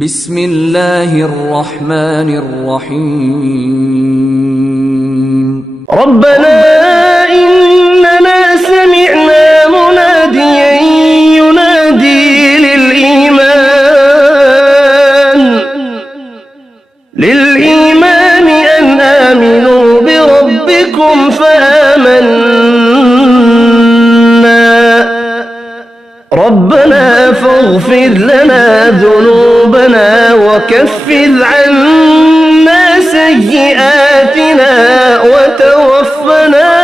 بسم الله الرحمن الرحيم ربنا إننا سمعنا مناديا ينادي للإيمان أن آمنوا بربكم فآمنا ربنا فاغفر لنا ذنوبنا وكفر عنا سيئاتنا وتوفنا